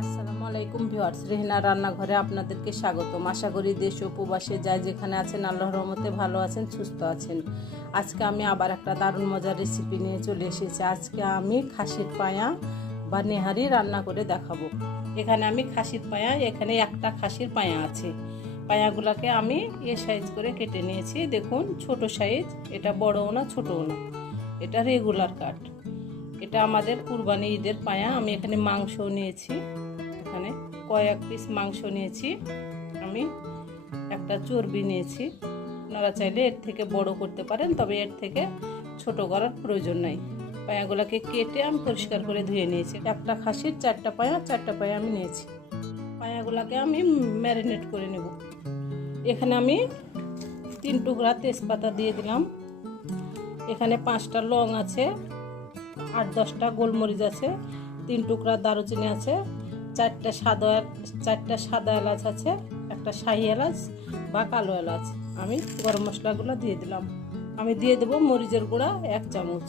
আসসালামু আলাইকুম ভিউয়ার্স, রেহেনার রান্নাঘরে আপনাদেরকে স্বাগতম। আশা করি দেশ ও প্রবাসে যাই যেখানে আছেন আল্লাহর রহমতে ভালো আছেন, সুস্থ আছেন। আজকে আমি আবার একটা দারুণ মজার রেসিপি নিয়ে চলে এসেছি। আজকে আমি খাসির পায়া বা নেহারি রান্না করে দেখাবো। এখানে আমি খাসির পায়া, এখানে একটা খাসির পায়া আছে। পায়াগুলোকে আমি সাইজ করে কেটে নিয়েছি। দেখুন, ছোট সাইজ, এটা বড়ও না ছোটও না, এটা রেগুলার কাট। এটা আমাদের কুরবানি ঈদের পায়া। আমি এখানে মাংস নিয়েছি, এখানে কয়েক পিস মাংস নিয়েছি। আমি একটা চর্বি নিয়েছি। আপনারা চাইলে এর থেকে বড় করতে পারেন, তবে এর থেকে ছোট করার প্রয়োজন নাই। পায়াগুলোকে কেটে আমি পরিষ্কার করে ধুয়ে নিয়েছি। একটা খাসির চারটা পায়া আমি নিয়েছি। পায়াগুলোকে আমি ম্যারিনেট করে নেব। এখানে আমি 3 টুকরা তেজপাতা দিয়ে দিলাম। এখানে 5টা লং আছে, 8-10টা গোলমরিচ আছে, 3 টুকরা দারুচিনি আছে, 4টা সাদা এলাচ আছে, একটা শাহি এলাচ বা কালো এলাচ। আমি গরম মশলাগুলো দিয়ে দিলাম। আমি দিয়ে দেবো মরিচের গুঁড়া 1 চামচ।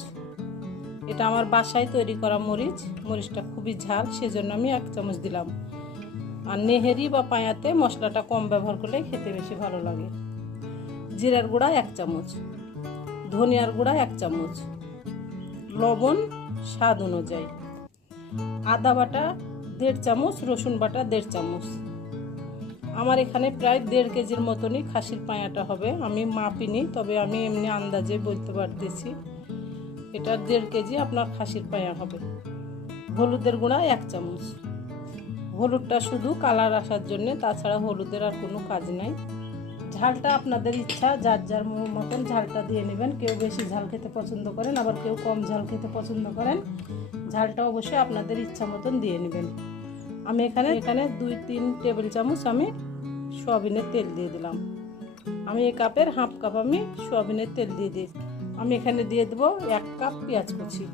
এটা আমার বাসায় তৈরি করা মরিচটা খুবই ঝাল, সেজন্য আমি 1 চামচ দিলাম। আর নেহেরি বা পায়াতে মশলাটা কম ব্যবহার করলে খেতে বেশি ভালো লাগে। জিরার গুঁড়া 1 চামচ, ধনিয়ার গুঁড়া 1 চামচ, লবণ স্বাদ অনুযায়ী, আদা বাটা 1.5 চামচ, রসুন বাটা 1.5 চামচ। আমার এখানে প্রায় 1.5 কেজির মতনই খাসির পায়াটা হবে। আমি মাপিনি, তবে আমি এমনি আন্দাজে বলতে পারতেছি। এটা 1.5 কেজি আপনার খাসির পায়া হবে। হলুদের গুঁড়া 1 চামচ। হলুদটা শুধু কালার আসার জন্য, তাছাড়া হলুদের আর কোনো কাজ নাই। ঝালটা আপনাদের ইচ্ছা, যার যার মতন ঝালটা দিয়ে নেবেন। কেউ বেশি ঝাল খেতে পছন্দ করেন, আবার কেউ কম ঝাল খেতে পছন্দ করেন। ঝালটা অবশ্যই আপনাদের ইচ্ছা মতন দিয়ে নেবেন। আমি এখানে 2-3 টেবিল চামচ আমি সয়াবিনের তেল দিয়ে দিলাম। আমি এই কাপের হাফ কাপ আমি সয়াবিনের তেল দিয়ে দিয়েছি। আমি এখানে দিয়ে দেবো 1 কাপ পেঁয়াজ কুচি।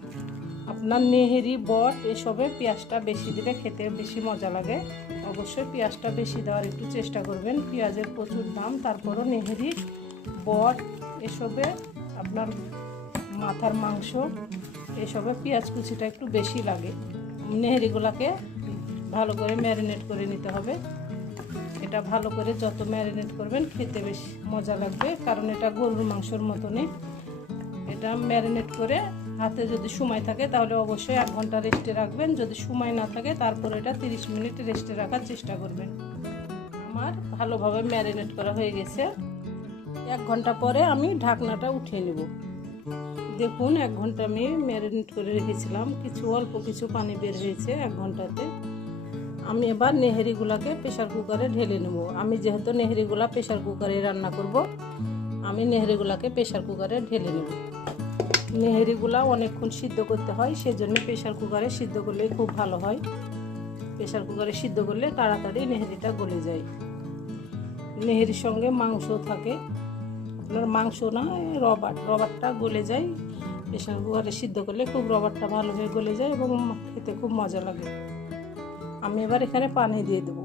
আপনার নেহেরি বট এসবে পেঁয়াজটা বেশি দিলে খেতে বেশি মজা লাগে। অবশ্যই পেঁয়াজটা বেশি দেওয়ার একটু চেষ্টা করবেন। পেঁয়াজের প্রচুর দাম, তারপরও নেহেরি বট এসবে আপনার মাথার মাংস এসবে পেঁয়াজ কুচিটা একটু বেশি লাগে। নেহেরিগুলোকে ভালো করে ম্যারিনেট করে নিতে হবে। এটা ভালো করে যত ম্যারিনেট করবেন খেতে বেশি মজা লাগবে, কারণ এটা গরুর মাংসর মতনই। এটা ম্যারিনেট করে হাতে যদি সময় থাকে তাহলে অবশ্যই 1 ঘন্টা রেস্টে রাখবেন। যদি সময় না থাকে তারপরে এটা 30 মিনিট রেস্টে রাখার চেষ্টা করবেন। আমার ভালোভাবে ম্যারিনেট করা হয়ে গেছে। 1 ঘন্টা পরে আমি ঢাকনাটা উঠিয়ে নেব। দেখুন, 1 ঘন্টা আমি ম্যারিনেট করে রেখেছিলাম। অল্প কিছু পানি বের হয়েছে 1 ঘন্টাতে। আমি এবার নেহেরিগুলাকে প্রেশার কুকারে ঢেলে নেব। আমি যেহেতু নেহেরিগুলা প্রেশার কুকারে রান্না করব, আমি নেহেরিগুলাকে প্রেশার কুকারে ঢেলে নেব। নেহেরিগুলা অনেকক্ষণ সিদ্ধ করতে হয়, সেজন্য প্রেশার কুকারে সিদ্ধ করলে খুব ভালো হয়। প্রেশার কুকারে সিদ্ধ করলে তাড়াতাড়ি নেহেরিটা গলে যায়। নেহেরির সঙ্গে মাংস থাকে, আপনার মাংস না রবারটা গলে যায়। প্রেশার কুকারে সিদ্ধ করলে খুব রবারটা ভালো হয়ে গলে যায় এবং খেতে খুব মজা লাগে। আমি এবার এখানে পানি দিয়ে দেবো।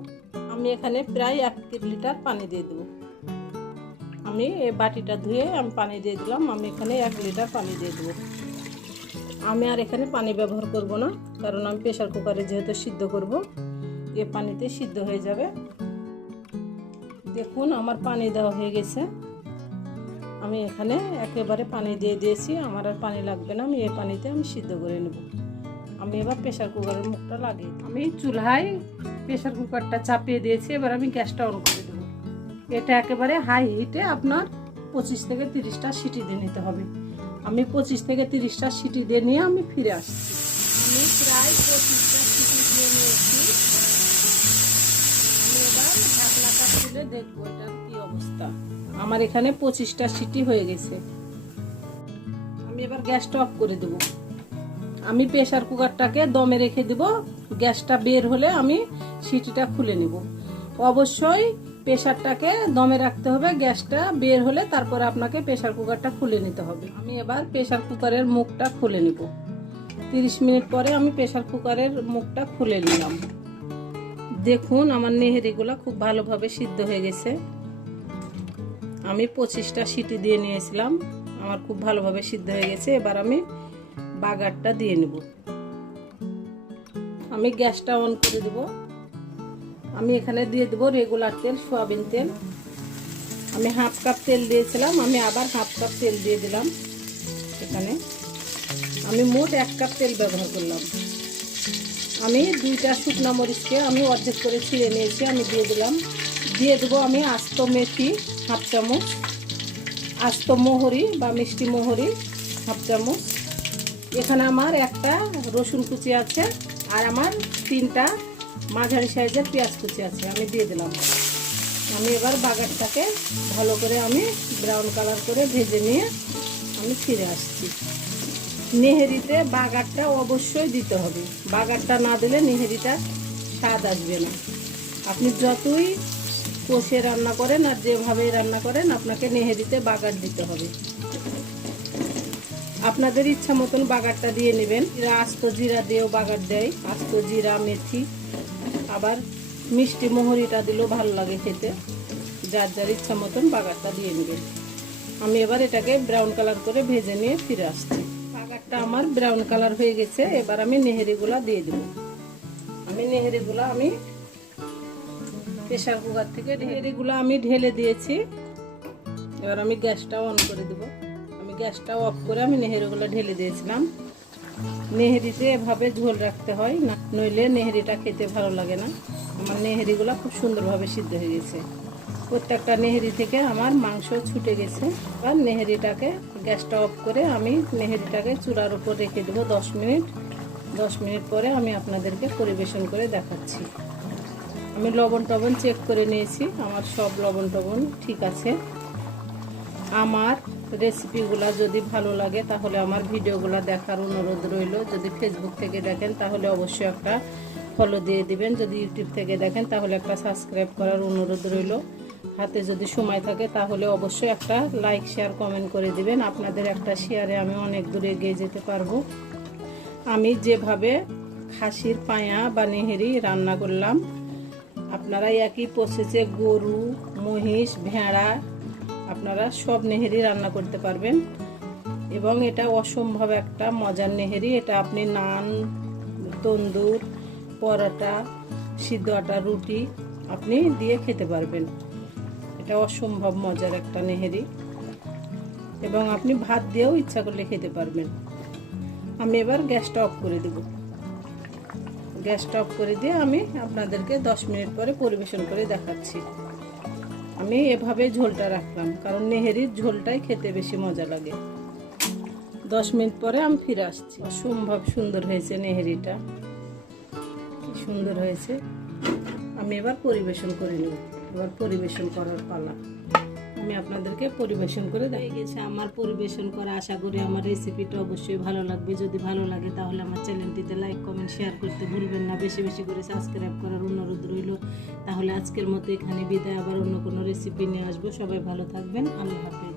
আমি এখানে প্রায় 1 লিটার পানি দিয়ে দেবো। আমি এই বাটিটা ধুয়ে আমি পানি দিয়ে দিলাম। আমি এখানে 1 লিটার পানি দিয়ে দেবো। আমি আর এখানে পানি ব্যবহার করব না, কারণ আমি প্রেশার কুকারে যেহেতু সিদ্ধ করব, এ পানিতে সিদ্ধ হয়ে যাবে। দেখুন, আমার পানি দেওয়া হয়ে গেছে। আমি এখানে একেবারে পানি দিয়ে দিয়েছি, আমার আর পানি লাগবে না। আমি এই পানিতে আমি সিদ্ধ করে নেব। আমি এবার প্রেশার কুকারের মুখটা লাগিয়ে আমি চুলায় প্রেশার কুকারটা চাপিয়ে দিয়েছি। এবার আমি গ্যাসটা অন করে দেবো। এটা একেবারে হাই হিটে আপনার 25 থেকে 30টা সিটি দিয়ে নিতে হবে। আমি 25 থেকে 30টা সিটি দিয়ে নিয়ে আমি ফিরে আসছি। আমি প্রায় 25টা সিটি দিয়ে নিয়েছি। আমি এবার ঢাকনাটা খুলে দেখবো এটার কি অবস্থা। আমার এখানে 25টা সিটি হয়ে গেছে। আমি এবার গ্যাসটা অফ করে দেবো। আমি প্রেশার কুকারটাকে দমে রেখে দেব। গ্যাসটা বের হলে আমি সিটিটা খুলে নেব। অবশ্যই প্রেশারটাকে দমে রাখতে হবে। গ্যাসটা বের হলে তারপরে আপনাকে প্রেশার কুকারটা খুলে নিতে হবে। আমি এবার প্রেশার কুকারের মুখটা খুলে নেব। 30 মিনিট পরে আমি প্রেশার কুকারের মুখটা খুলে নিলাম। দেখুন, আমার নেহেরিগুলো খুব ভালোভাবে সিদ্ধ হয়ে গেছে। আমি 25টা সিটি দিয়ে নিয়েছিলাম, আমার খুব ভালোভাবে সিদ্ধ হয়ে গেছে। এবার আমি বাগারটা দিয়ে নেব। আমি গ্যাসটা অন করে দেব। আমি এখানে দিয়ে দেব রেগুলার তেল, সয়াবিন তেল। আমি হাফ কাপ তেল দিয়েছিলাম, আমি আবার হাফ কাপ তেল দিয়ে দিলাম। এখানে আমি মোট 1 কাপ তেল ব্যবহার করলাম। আমি 2টা শুকনো মরিচকে আমি অর্ধেক করে ছিঁড়ে নিয়েছি, আমি দিয়ে দিলাম। দিয়ে দেবো আমি আস্ত মেথি হাফ চামচ, আস্ত মোহরি বা মিষ্টি মোহরি হাফ চামচ। এখানে আমার একটা রসুন কুচি আছে, আর আমার 3টা মাঝারি সাইজের পেঁয়াজ কুচি আছে, আমি দিয়ে দিলাম। আমি এবার বাগারটাকে ভালো করে আমি ব্রাউন কালার করে ভেজে নিয়ে আমি ফিরে আসছি। নেহেরিতে বাগারটা অবশ্যই দিতে হবে, বাগারটা না দিলে নেহেরিটা স্বাদ আসবে না। আপনি যতই কষে রান্না করেন আর যেভাবে রান্না করেন, আপনাকে নেহেরিতে বাগার দিতে হবে। আপনাদের ইচ্ছা মতন বাগারটা দিয়ে নেবেন। আস্ত জিরা দিয়েও বাগার দেয়, আস্ত জিরা মেথি, আবার মিষ্টি মোহরিটা দিলেও ভালো লাগে খেতে। যার যার ইচ্ছা মতন বাগারটা দিয়ে নেবেন। আমি এবার এটাকে ব্রাউন কালার করে ভেজে নিয়ে ফিরে আসছি। বাগারটা আমার ব্রাউন কালার হয়ে গেছে, এবার আমি নেহেরিগুলা দিয়ে দেব। আমি নেহেরিগুলা আমি প্রেসার কুকার থেকে নেহেরিগুলা আমি ঢেলে দিয়েছি। এবার আমি গ্যাসটা অন করে দেব। আমি গ্যাসটা অফ করে আমি নেহেরিগুলো ঢেলে দিয়েছিলাম। নেহেরিতে এভাবে ঝোল রাখতে হয়, না নইলে নেহেরিটা খেতে ভালো লাগে না। আমার নেহেরিগুলো খুব সুন্দরভাবে সিদ্ধ হয়ে গেছে। প্রত্যেকটা নেহেরি থেকে আমার মাংস ছুটে গেছে। আর নেহেরিটাকে গ্যাসটা অফ করে আমি নেহেরিটাকে চুলার উপর রেখে দেবো 10 মিনিট। 10 মিনিট পরে আমি আপনাদেরকে পরিবেশন করে দেখাচ্ছি। আমি লবণ টবণ চেক করে নিয়েছি, আমার সব লবণ টবণ ঠিক আছে। আমার রেসিপিগুলো যদি ভালো লাগে তাহলে আমার ভিডিওগুলো দেখার অনুরোধ রইল। যদি ফেসবুক থেকে দেখেন তাহলে অবশ্যই একটা ফলো দিয়ে দিবেন, যদি ইউটিউব থেকে দেখেন তাহলে একটা সাবস্ক্রাইব করার অনুরোধ রইল। হাতে যদি সময় থাকে তাহলে অবশ্যই একটা লাইক শেয়ার কমেন্ট করে দিবেন। আপনাদের একটা শেয়ারে আমি অনেক দূরে এগিয়ে যেতে পারবো। আমি যেভাবে খাসির পায়া বা নেহেরি রান্না করলাম, আপনারা একই প্রসেসে গরু, মহিষ, ভেড়া আপনারা সব নেহেরি রান্না করতে পারবেন। এবং এটা অসম্ভব একটা মজার নেহেরি। এটা আপনি নান, তন্দুর, পরোটা, সিদ্ধ আটা রুটি আপনি দিয়ে খেতে পারবেন। এটা অসম্ভব মজার একটা নেহেরি, এবং আপনি ভাত দিয়েও ইচ্ছা করলে খেতে পারবেন। আমি এবার গ্যাসটা অফ করে দেব। গ্যাসটা অফ করে দিয়ে আমি আপনাদেরকে 10 মিনিট পরে পরিবেশন করে দেখাচ্ছি। আমি এভাবে ঝোলটা রাখলাম, কারণ নেহেরির ঝোলটাই খেতে বেশি মজা লাগে। 10 মিনিট পরে আমি ফিরে আসছি। অসম্ভব সুন্দর হয়েছে নেহেরিটা, কি সুন্দর হয়েছে। আমি এবার পরিবেশন করে নেব। এবার পরিবেশন করার পালা। আমি আপনাদেরকে পরিবেশন করে দিয়ে গেছি। আমার পরিবেশন করা, আশা করি আমার রেসিপিটা অবশ্যই ভালো লাগবে। যদি ভালো লাগে তাহলে আমার চ্যানেলটিতে লাইক কমেন্ট শেয়ার করতে ভুলবেন না। বেশি বেশি করে সাবস্ক্রাইব করার অনুরোধ রইল। তাহলে আজকের মতো এখানে বিদায়, আবার অন্য কোনো রেসিপি নিয়ে আসবো। সবাই ভালো থাকবেন। আল্লাহ হাফেজ।